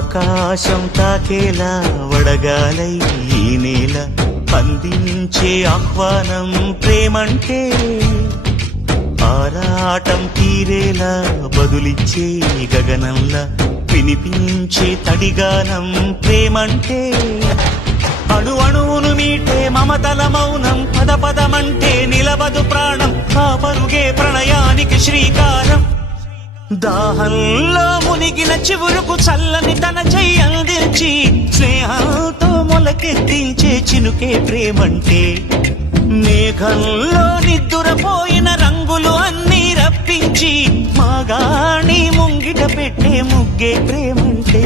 ఆకాశం తాకేలా వడగాలై ఈ నేల అందించే ఆహ్వానం ప్రేమంటే ఆరాటం తీరేలా బదులిచ్చే గగనంలా వినిపించే తడిగానం ప్రేమంటే అణు అణువును మీటే మమతల మౌనం పద పదమంటే నిలవదు ప్రాణం ఆ పరుగే ప్రణయానికి శ్రీకారం దాహంలో మునిగిన చివురుకు చల్లని తన చెయ్యి అందించి స్నేహంతో మొలకెత్తించే చినుకే ప్రేమంటే మేఘంలో నిద్దురపోయిన రంగులు అన్నీ రప్పించి మాగాణి ముంగిట పెట్టే ముగ్గే ప్రేమంటే